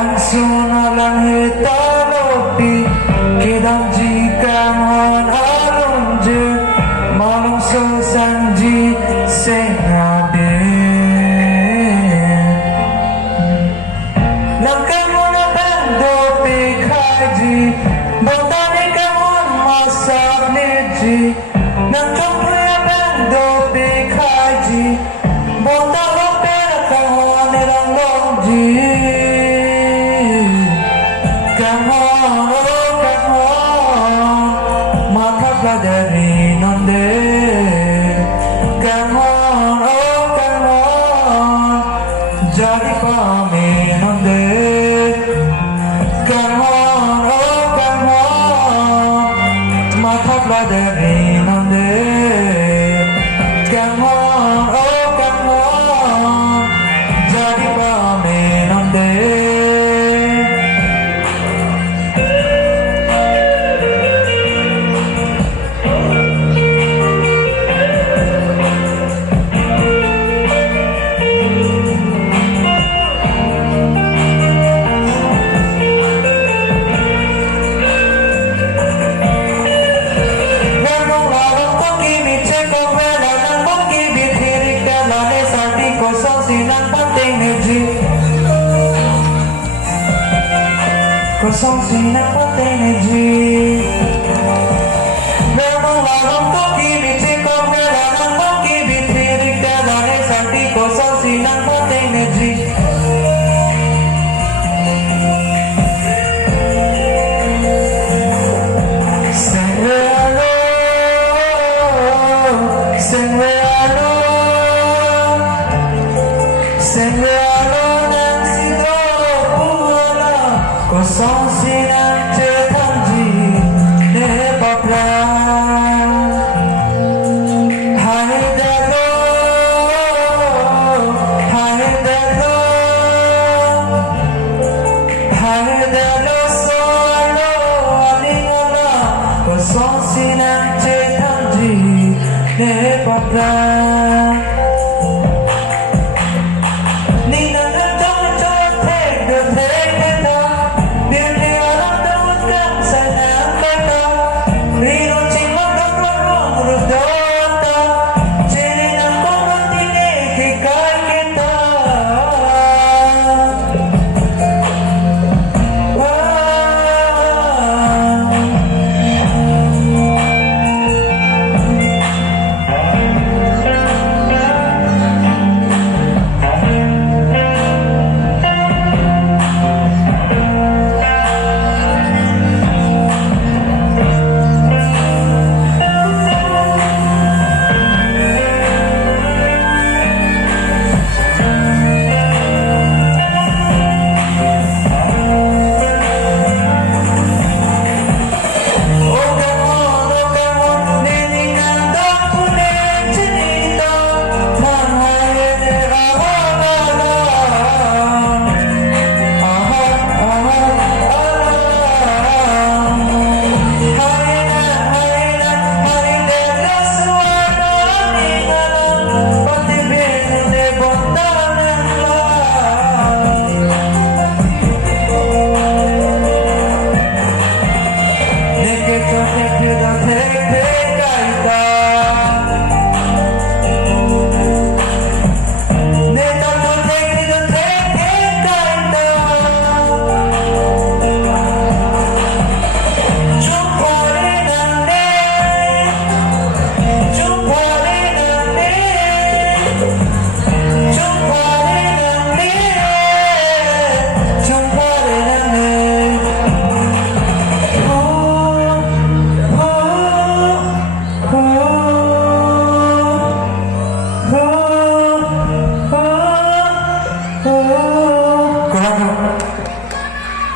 Sunalang hitalopi Kidang jika mohon alunje Malung susanji sengabe Nang kamu na bendo pikaji Botani kamu masak niji Nang kamu na bendo pikaji Botalo pera kamu nirang longji dari nonde come on oh come on jadi pami nonde come on oh come on mataplah dari nonde come on oh come on jadi pami nonde Kosong sinar pati energi Memang larang toki bici kau melalang toki bitiri kadane sakti kosong sinar pati energi Senrealo nang sido puala kosong sinar cetanji ne papra hai dalo soalo alingala kosong sinar cetanji ne papra